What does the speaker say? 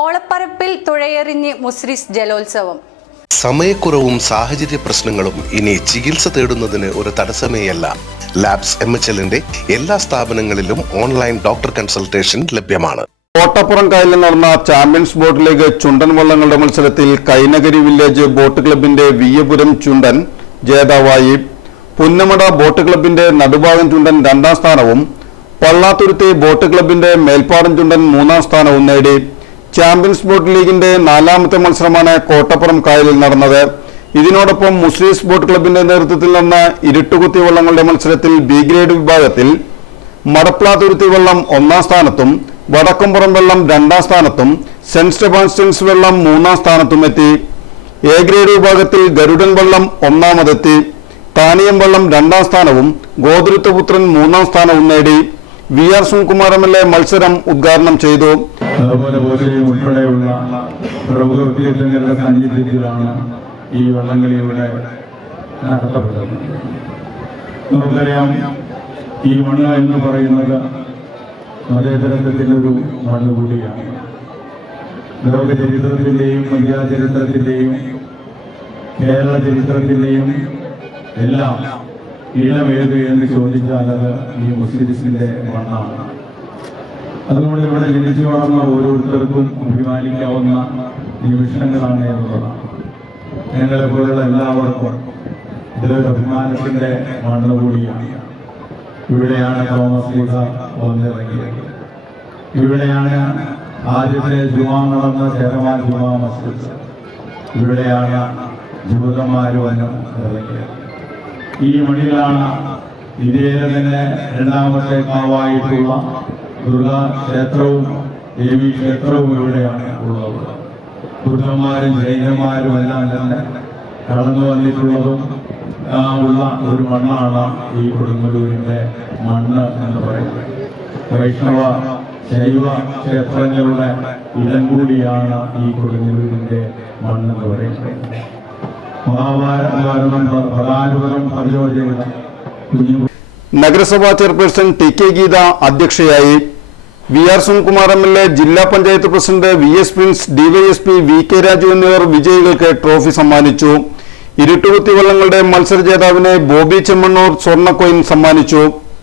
ഓളപ്പരപ്പിൽ തുഴയെറിഞ്ഞ് മുസ്രിസ് ജലോത്സവം. സമയക്കുറവും സാഹചര്യ പ്രശ്നങ്ങളും ഇനി ചികിത്സ തേടുന്നതിന് ഒരു തടസ്സമേയല്ല. ലാബ്സ് MHLന്റെ എല്ലാ സ്ഥാപനങ്ങളിലും ഓൺലൈൻ ഡോക്ടർ കൺസൾട്ടേഷൻ ലഭ്യമാണ്. കോട്ടപ്പുറം കായലിൽ നടന്ന ചാമ്പ്യൻസ് ബോട്ട് ലീഗ് ചുണ്ടൻ വള്ളങ്ങളുടെ മത്സരത്തിൽ കൈനഗരി വില്ലേജ് ബോട്ട് ക്ലബിന്റെ വിയ്യപുരം ചുണ്ടൻ ജേതാവായി. പുന്നമട ബോട്ട് ക്ലബിന്റെ നടുഭാഗം ചുണ്ടൻ 2ാം സ്ഥാനവും പള്ളാത്തുരുത്തി ബോട്ട് ക്ലബിന്റെ മേൽപ്പാടം ചുണ്ടൻ 3ാം സ്ഥാനവും നേടി. ചാമ്പ്യൻസ് ബോട്ട് ലീഗിന്റെ 4ാമത്തെ മത്സരമാണ് കോട്ടപ്പുറം കായലിൽ നടന്നത്. ഇതിനോടൊപ്പം മുസ്ലിസ് ബോട്ട് ക്ലബിന്റെ നേതൃത്വത്തിൽ നടന്ന ഇരുട്ടുകുത്തി വള്ളങ്ങളുടെ മത്സരത്തിൽ B ഗ്രേഡ് വിഭാഗത്തിൽ മടപ്ലാതുരുത്തി വള്ളം 1ാം സ്ഥാനത്തും വടക്കുംപുറം വെള്ളം 2ാം സ്ഥാനത്തും സെന്റ് സെബാസ്റ്റ്യൻസ് വെള്ളം 3ാം സ്ഥാനത്തും എത്തി. A ഗ്രേഡ് വിഭാഗത്തിൽ ഗരുഡൻ വള്ളം 1ാമതെത്തി. താനിയം വള്ളം 2ാം സ്ഥാനവും ഗോതുരുത്തപുത്രൻ 3ാം സ്ഥാനവും നേടി. VR സുനിൽകുമാർ MLA മത്സരം ഉദ്ഘാടനം ചെയ്തു. അതുപോലെ ഉൾപ്പെടെയുള്ള പ്രമുഖ വ്യക്തിത്വങ്ങളുടെ സാന്നിധ്യത്തിലാണ് ഈ വള്ളംകളിയുടെ നടത്തപ്പെട്ടത്. നമുക്കറിയാം, ഈ മണ്ണ് എന്ന് പറയുന്നത് മതേതരത്വത്തിനൊരു മണ്ണ് കൂടിയാണ്. ലോക ചരിത്രത്തിന്റെയും ഇന്ത്യാ ചരിത്രത്തിന്റെയും കേരള ചരിത്രത്തിന്റെയും എല്ലാം ഇടമേത് എന്ന് ചോദിച്ചാൽ അത് ഈ മുസ്ലിംസിന്റെ മണ്ണാണ്. അതുകൊണ്ട് ഇവിടെ ജനിച്ചു വളർന്ന ഓരോരുത്തർക്കും അഭിമാനിക്കാവുന്ന നിമിഷങ്ങളാണ് എന്നുള്ളതാണ്. ഞങ്ങളെ പോലുള്ള എല്ലാവർക്കും ഇതൊരു അഭിമാനത്തിന്റെ മണ്ണ് കൂടിയാണ്. ഇവിടെയാണ് തോമസ് ലീഗ വന്നിറങ്ങിയത്. ഇവിടെയാണ് ആദ്യത്തെ ജുമാ നടന്ന ചേരമാൻ ജുമാ മസ്ജിദ്. ഇവിടെയാണ് ജൂതന്മാര് വന്ന് ഇറങ്ങിയത്. ഈ മണ്ണിലാണ് ഇന്ത്യയിലെ തന്നെ 2ാമത്തെ കാവായിട്ടുള്ള ദുർഗാ ക്ഷേത്രവും ദേവീ ക്ഷേത്രവും ഇവിടെയാണ് ഉള്ളത്. ബുദ്ധന്മാരും ജൈനന്മാരും എല്ലാം തന്നെ കടന്നു വന്നിട്ടുള്ളതും ഉള്ള ഒരു മണ്ണാണ് ഈ കൊടുങ്ങല്ലൂരിന്റെ മണ്ണ് എന്ന് പറയുന്നത്. വൈഷ്ണവ ശൈവ ക്ഷേത്രങ്ങളുടെ ഇടം കൂടിയാണ് ഈ കൊടുങ്ങല്ലൂരിന്റെ മണ്ണെന്ന് പറയുന്നത്. മഹാഭാരതം പ്രധാനപരം പരിചോദിക്കുന്ന നഗരസഭാ ചെയർപേഴ്സൺ TK ഗീത അധ്യക്ഷയായി. VR സുനിൽകുമാർ MLA, ജില്ലാ panchayat president VS Prince, DYSP VK Raju എന്നിവർ വിജയികൾക്ക് ട്രോഫി സമ്മാനിച്ചു. ഇരുട്ടുകുത്തി വള്ളങ്ങളുടെ മത്സര ജേതാവിനെ ബോബി ചെമ്മണ്ണൂർ സ്വർണ്ണ കോയിൻ സമ്മാനിച്ചു.